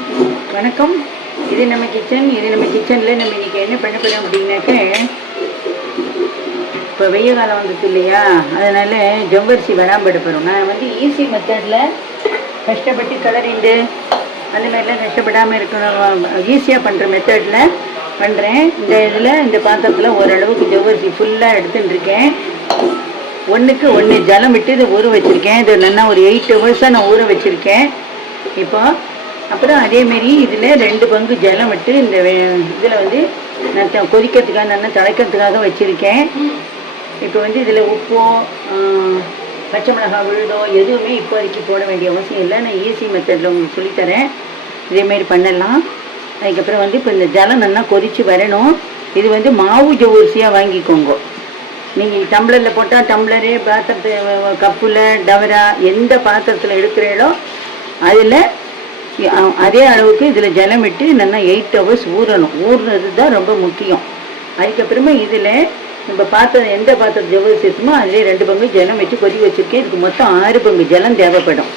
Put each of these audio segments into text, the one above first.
வணக்கம். இது நம்ம கிச்சனில் நம்ம இன்றைக்கி என்ன பண்ண போகிறோம் அப்படின்னாக்க, இப்போ வெய்ய காலம் வந்துச்சு இல்லையா, அதனால் ஜவ்வரிசி வராமல் எடுப்போம். நான் ஈஸி மெத்தடில் கஷ்டப்பட்டு கலரிண்டு அந்த மாதிரிலாம் கஷ்டப்படாமல் இருக்கணும், ஈஸியாக பண்ணுற மெத்தடில் பண்ணுறேன். இந்த பாத்திரத்தில் ஓரளவுக்கு ஜவ்வரிசி ஃபுல்லாக எடுத்துட்டுருக்கேன். 1க்கு 1 ஜலம் விட்டு இதை ஊற வச்சுருக்கேன். இது நல்லா ஒரு 8 hours நான் ஊற வச்சுருக்கேன். இப்போ அப்புறம் அதேமாரி இதில் 2 பங்கு ஜலம் விட்டு இந்த இதில் நான் கொதிக்கிறதுக்காக நல்லா திளைக்கிறதுக்காக வச்சுருக்கேன். இப்போ இதில் உப்போ பச்சை மிளகாய் விழுதோ எதுவுமே இப்போதைக்கு போட வேண்டிய அவசியம் இல்லை. நான் ஈஸி மெத்தடில் உங்களுக்கு சொல்லித்தரேன். இதேமாரி பண்ணலாம். அதுக்கப்புறம் இப்போ இந்த ஜலம் நல்லா கொதித்து வரணும். இது மாவு ஜவ்வரிசியாக வாங்கிக்கோங்க. நீங்கள் டம்ளரில் போட்டால் டம்ளரு, பாத்திரத்து கப்பில், டவரா எந்த பாத்திரத்தில் எடுக்கிறீங்களோ அதில் அதே அளவுக்கு இதில் ஜலம் விட்டு நல்லா 8 hours ஊறணும். ஊறுறது தான் ரொம்ப முக்கியம். அதுக்கப்புறமா இதில் நம்ம பாத்திரம் எந்த பாத்திரம் ஜவ்வரிசி இருக்குமோ அதிலே 2 பங்கு ஜலம் வச்சு கொதி வச்சுருக்கேன். இதுக்கு மொத்தம் 6 பங்கு ஜலம் தேவைப்படும்.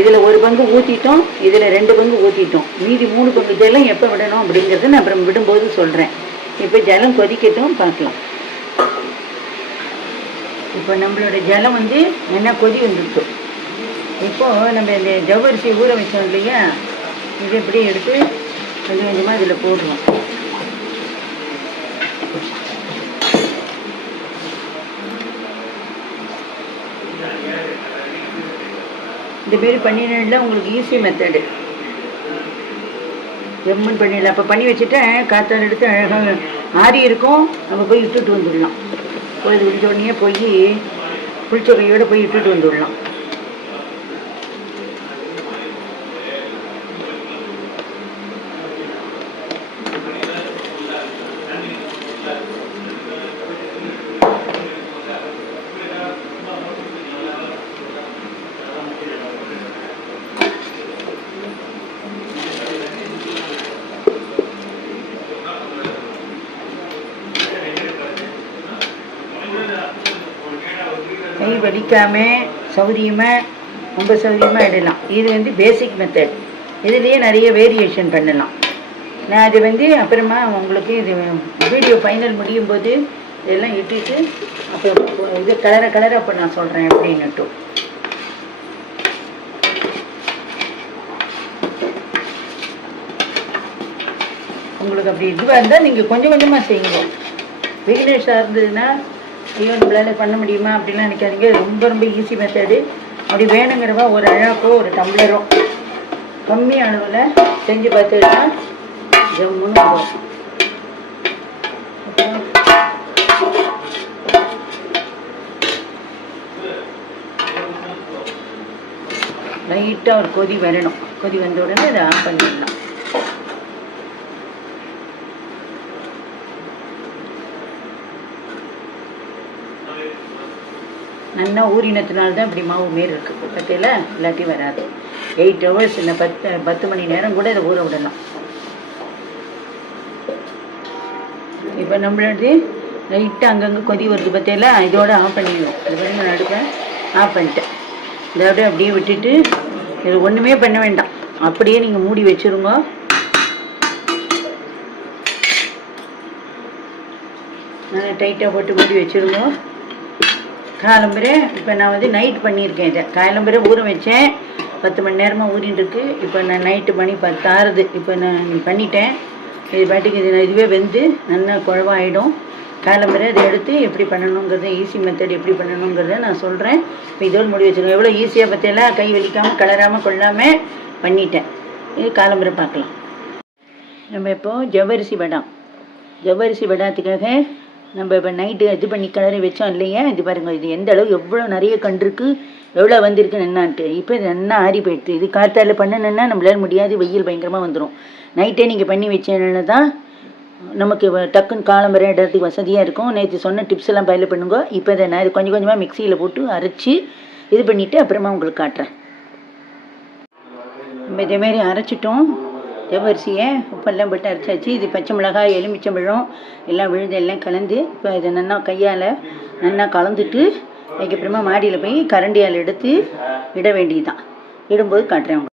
இதில் 1 பங்கு ஊற்றிட்டோம், இதில் 2 பங்கு ஊற்றிட்டோம். மீதி 3 பங்கு ஜலம் எப்போ விடணும் அப்படிங்கிறத நான் அப்புறம் விடும்போது சொல்கிறேன். இப்போ ஜலம் கொதிக்கட்டும், பார்க்கலாம். இப்போ நம்மளோட ஜலம் நல்லா கொதி வந்துட்டோம். இப்போது நம்ம இந்த ஜவ்வரிசி ஊற வச்சோம் இல்லையா, இது எப்படி எடுத்து கொஞ்சம் கொஞ்சமாக இதில் போடுவோம். இந்த மாரி பண்ணிடல உங்களுக்கு ஈஸி மெத்தடு. எம்மன் பண்ணிடலாம். அப்போ பண்ணி வச்சுட்டேன், காற்றால் எடுத்து அழகாக ஆறி இருக்கும். நம்ம போய் இட்டுட்டு வந்துடலாம். பொழுது விடிஞ்ச உடனே போய் புளிச்ச கையோடு போய் இட்டுட்டு வந்துடலாம். கை வலிக்காமல் சௌரியமாக ரொம்ப சௌரியமாக இடலாம். இது பேசிக் மெத்தட். இதுலேயே நிறைய வேரியேஷன் பண்ணலாம். நான் அது அப்புறமா உங்களுக்கு இது வீடியோ ஃபைனல் முடியும் போது இதெல்லாம் இட்டுட்டு அப்புறம் இது கலர அப்போ நான் சொல்கிறேன் அப்படின்னுட்டு. உங்களுக்கு அப்படி இதுவாக இருந்தால் நீங்கள் கொஞ்சம் கொஞ்சமாக செய்யுங்க. பிகினர்ஸாக இருந்ததுன்னா ஐயோ நம்மளால் பண்ண முடியுமா அப்படிலாம் நினைக்காதீங்க. ரொம்ப ரொம்ப ஈஸி மெத்தடு. அப்படி வேணுங்கிறவா ஒரு அழாக்கோ ஒரு டம்ளரோ கம்மி அளவில் செஞ்சு பார்த்துக்கிட்டா ஜம்முன்னு வரும். லைட்டாக ஒரு கொதி வரணும். கொதி வந்த உடனே அதை ஆஃப் பண்ணிடலாம். நல்லா ஊறினத்தினால்தான் இப்படி மாவு மாரி இருக்குது. பத்தையில் இல்லாட்டி வராது. 8 hours இல்லை 10 மணி நேரம் கூட இதை ஊற விடலாம். இப்போ நம்மளது லைட்டாக அங்கங்கே கொதி வருது பத்தையில், இதோட ஆஃப் பண்ணிடுவோம். அது பாருங்க, நான் அடுப்பேன் ஆஃப் பண்ணிட்டேன். இதோட அப்படியே விட்டுட்டு இது ஒன்றுமே பண்ண வேண்டாம். அப்படியே நீங்கள் மூடி வச்சுருங்க. நல்லா டைட்டாக போட்டு மூடி வச்சுருங்க. காலம்பரை இப்போ நான் நைட் பண்ணியிருக்கேன். இதை காலம்பரை ஊற வச்சேன். 10 மணி நேரமாக ஊறின்னு இருக்கு. இப்போ நான் நைட்டு மணி 10 ஆறுது. இப்போ நான் பண்ணிட்டேன். இது பாட்டுக்கு இதுவே வெந்து நல்லா குழவாயிடும். காலம்பரை அதை எடுத்து எப்படி பண்ணணுங்கிறத, ஈஸி மெத்தட் எப்படி பண்ணணுங்கிறத நான் சொல்கிறேன். இப்போ இதோடு முடி வச்சுருக்கேன். எவ்வளோ ஈஸியாக பற்றியெல்லாம் கை வலிக்காமல் கலராமல் கொள்ளாமல் பண்ணிட்டேன். இது காலம்பரை பார்க்கலாம். நம்ம இப்போது ஜவ்வரிசி வடாத்துக்காக நம்ம இப்போ நைட்டு இது பண்ணி கிளறி வச்சோம் இல்லையா, இது பாருங்கள். இது எந்த அளவு எவ்வளோ நிறைய கண்டிருக்கு, எவ்வளோ வந்திருக்குன்னு என்னான்ட்டு. இப்போ இது நல்லா ஆறி போயிடுது. இது காற்றால் பண்ணணுன்னா நம்மளால முடியாது, வெயில் பயங்கரமாக வந்துடும். நைட்டே நீங்கள் பண்ணி வச்சேன்னு தான் நமக்கு டக்குன்னு காலம்பரை இடத்துக்கு வசதியாக இருக்கும். நேற்று சொன்ன டிப்ஸ் எல்லாம் பயில பண்ணுங்க. இப்போ இதை நான் இது கொஞ்சம் கொஞ்சமாக மிக்சியில் போட்டு அரைச்சி இது பண்ணிவிட்டு அப்புறமா உங்களுக்கு காட்டுறேன். நம்ம இதேமாரி அரைச்சிட்டோம். ஜவ்வரிசியை உப்பெல்லாம் போட்டு அரைச்சாச்சு. இது பச்சை மிளகாய், எலுமிச்சம்பழம் எல்லாம் விழுது எல்லாம் கலந்து இப்போ இதை நல்லா கையால் நல்லா கலந்துட்டு அதுக்கப்புறமா மாடியில் போய் கரண்டியால் எடுத்து இட வேண்டியது தான். இடும்போது காட்டுறேன்.